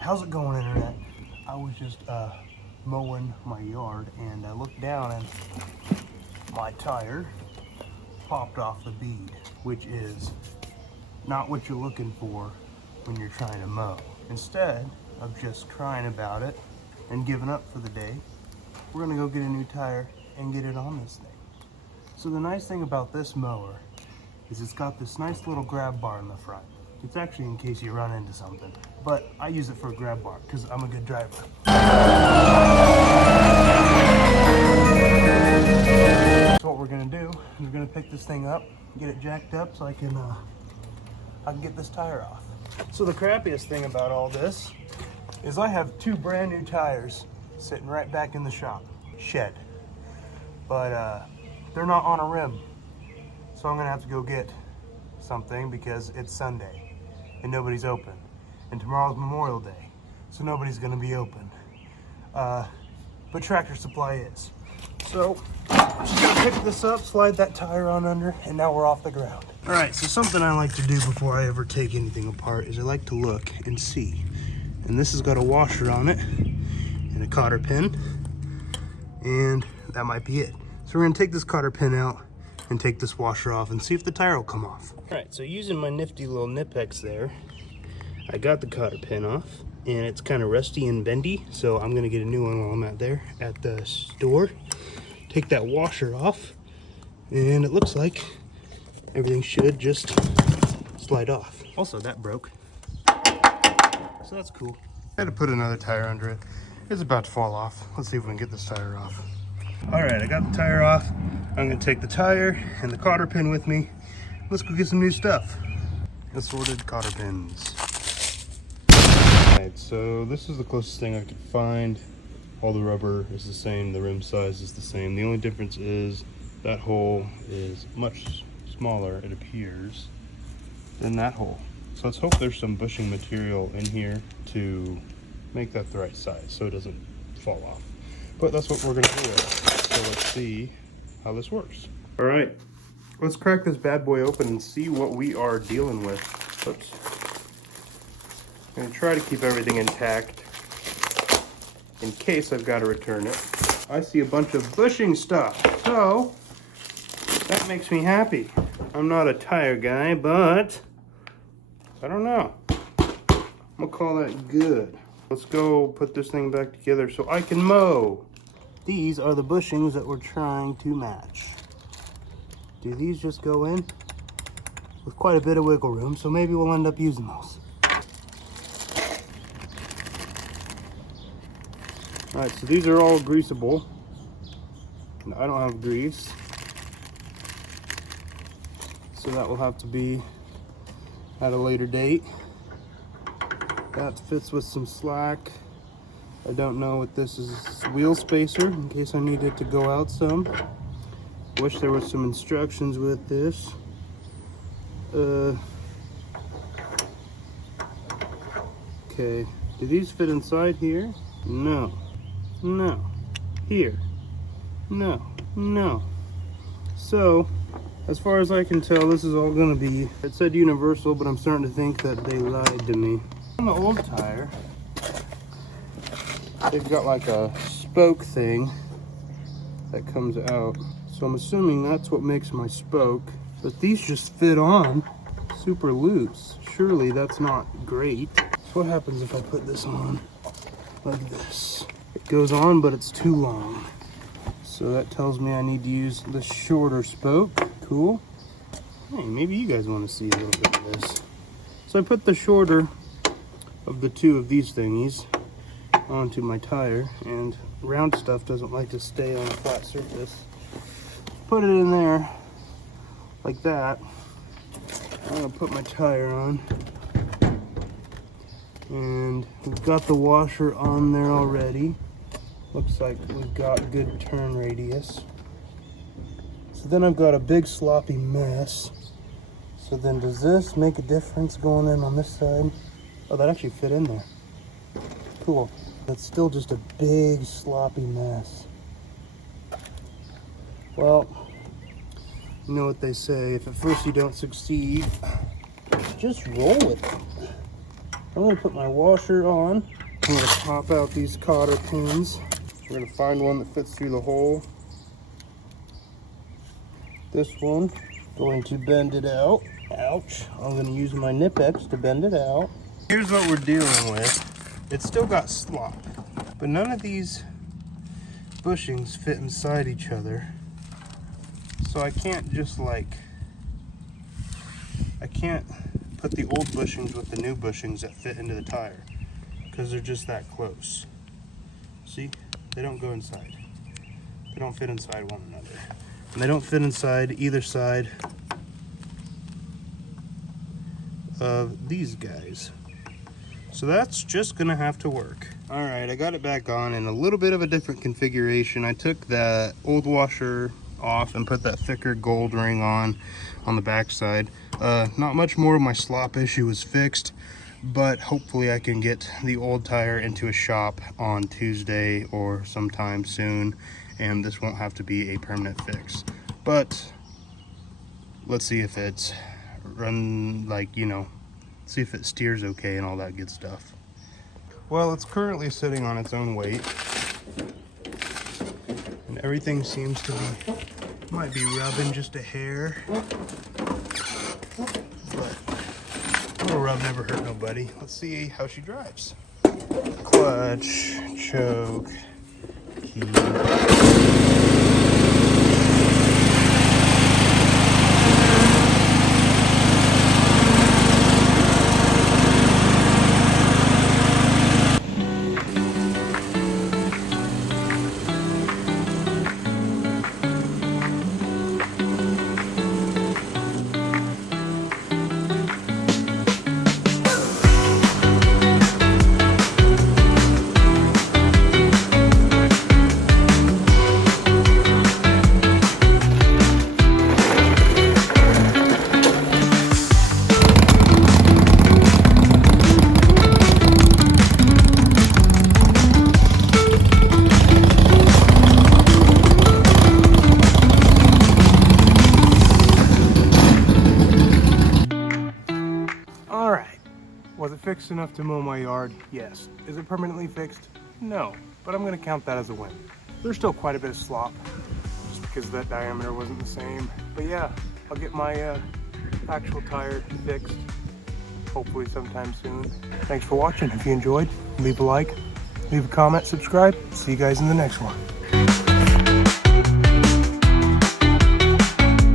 How's it going, internet? I was just mowing my yard and I looked down and my tire popped off the bead, which is not what you're looking for when you're trying to mow. Instead of just crying about it and giving up for the day, we're gonna go get a new tire and get it on this thing. So the nice thing about this mower is it's got this nice little grab bar in the front. It's actually in case you run into something, but I use it for a grab bar because I'm a good driver. So what we're gonna do is we're gonna pick this thing up, get it jacked up so I can get this tire off. So the crappiest thing about all this is I have two brand new tires sitting right back in the shed, but they're not on a rim. So I'm gonna have to go get something because it's Sunday and nobody's open. And tomorrow's Memorial Day, so nobody's gonna be open. But Tractor Supply is. So just gonna pick this up, slide that tire on under, and now we're off the ground. All right, so something I like to do before I ever take anything apart is I like to look and see. And this has got a washer on it and a cotter pin, and that might be it. So we're gonna take this cotter pin out and take this washer off and see if the tire will come off. All right, so using my nifty little Knipex there, I got the cotter pin off and it's kind of rusty and bendy, so I'm gonna get a new one while I'm at the store. Take that washer off, and it looks like everything should just slide off. Also, that broke, so that's cool. I had to put another tire under it. It's about to fall off. Let's see if we can get this tire off. All right, I got the tire off. I'm gonna take the tire and the cotter pin with me. Let's go get some new stuff. Assorted cotter pins. All right, so this is the closest thing I could find. All the rubber is the same, the rim size is the same. The only difference is that hole is much smaller, it appears, than that hole. So let's hope there's some bushing material in here to make that the right size so it doesn't fall off. But that's what we're gonna do with. So let's see how this works. All right, let's crack this bad boy open and see what we are dealing with. Oops. I'm gonna try to keep everything intact in case I've got to return it. I see a bunch of bushing stuff, so that makes me happy. I'm not a tire guy, but I don't know. I'm gonna call that good. Let's go put this thing back together so I can mow. These are the bushings that we're trying to match. Do these just go in? With quite a bit of wiggle room, so maybe we'll end up using those. All right, so these are all greasable. I don't have grease, so that will have to be at a later date. That fits with some slack. I don't know what this is. Wheel spacer in case I need it to go out some. Wish there was some instructions with this. Okay, do these fit inside here? No. No. Here. No. No. So, as far as I can tell, this is all gonna be, it said universal, but I'm starting to think that they lied to me. On the old tire, they've got like a spoke thing that comes out. So I'm assuming that's what makes my spoke, but these just fit on super loose. Surely that's not great. So what happens if I put this on like this? It goes on, but it's too long. So that tells me I need to use the shorter spoke. Cool. Hey, maybe you guys want to see a little bit of this. So I put the shorter of the two of these thingies onto my tire, and round stuff doesn't like to stay on a flat surface. Put it in there like that. I'm gonna put my tire on, and we've got the washer on there already. Looks like we've got good turn radius. So then I've got a big sloppy mess. So then does this make a difference going in on this side? Oh, that actually fit in there. Cool. That's still just a big sloppy mess. Well, you know what they say, if at first you don't succeed, just roll with it. I'm gonna put my washer on. I'm gonna pop out these cotter pins. We're gonna find one that fits through the hole. This one, going to bend it out. Ouch. I'm gonna use my Knipex to bend it out. Here's what we're dealing with. It's still got slop, but none of these bushings fit inside each other. So I can't just I can't put the old bushings with the new bushings that fit into the tire because they're just that close. See, they don't go inside. They don't fit inside one another. And they don't fit inside either side of these guys. So that's just gonna have to work. All right, I got it back on in a little bit of a different configuration. I took that old washer off and put that thicker gold ring on the back side. Not much more of my slop issue is fixed, but hopefully I can get the old tire into a shop on Tuesday or sometime soon, and this won't have to be a permanent fix. But let's see if it's see if it steers okay and all that good stuff. Well, it's currently sitting on its own weight, and everything seems to be, might be rubbing just a hair, but a little rub never hurt nobody. Let's see how she drives. Clutch, choke, key. Was it fixed enough to mow my yard? Yes. Is it permanently fixed? No, but I'm gonna count that as a win. There's still quite a bit of slop, just because that diameter wasn't the same. But yeah, I'll get my actual tire fixed, hopefully sometime soon. Thanks for watching. If you enjoyed, leave a like, leave a comment, subscribe. See you guys in the next one.